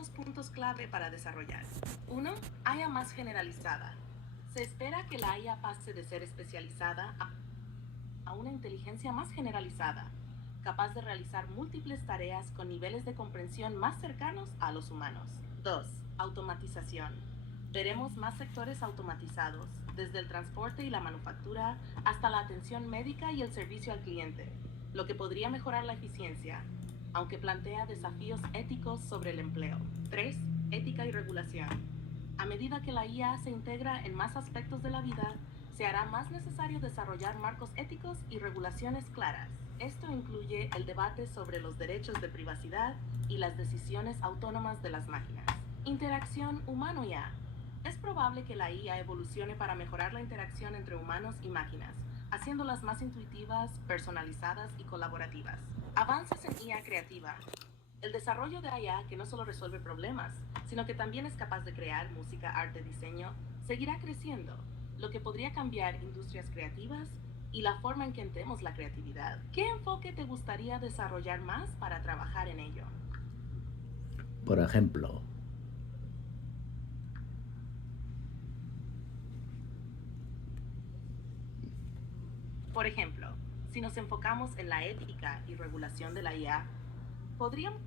algunos puntos clave para desarrollar. 1. IA más generalizada. Se espera que la IA pase de ser especializada a una inteligencia más generalizada, capaz de realizar múltiples tareas con niveles de comprensión más cercanos a los humanos. 2. Automatización. Veremos más sectores automatizados, desde el transporte y la manufactura hasta la atención médica y el servicio al cliente, lo que podría mejorar la eficiencia, aunque plantea desafíos éticos sobre el empleo. 3. Ética y regulación. A medida que la IA se integra en más aspectos de la vida, se hará más necesario desarrollar marcos éticos y regulaciones claras. Esto incluye el debate sobre los derechos de privacidad y las decisiones autónomas de las máquinas. Interacción humano-IA. Es probable que la IA evolucione para mejorar la interacción entre humanos y máquinas, haciéndolas más intuitivas, personalizadas y colaborativas. Avances en IA creativa. El desarrollo de IA que no solo resuelve problemas, sino que también es capaz de crear música, arte, diseño, seguirá creciendo, lo que podría cambiar industrias creativas y la forma en que entendemos la creatividad. ¿Qué enfoque te gustaría desarrollar más para trabajar en ello? Por ejemplo, Por ejemplo, si nos enfocamos en la ética y regulación de la IA, podríamos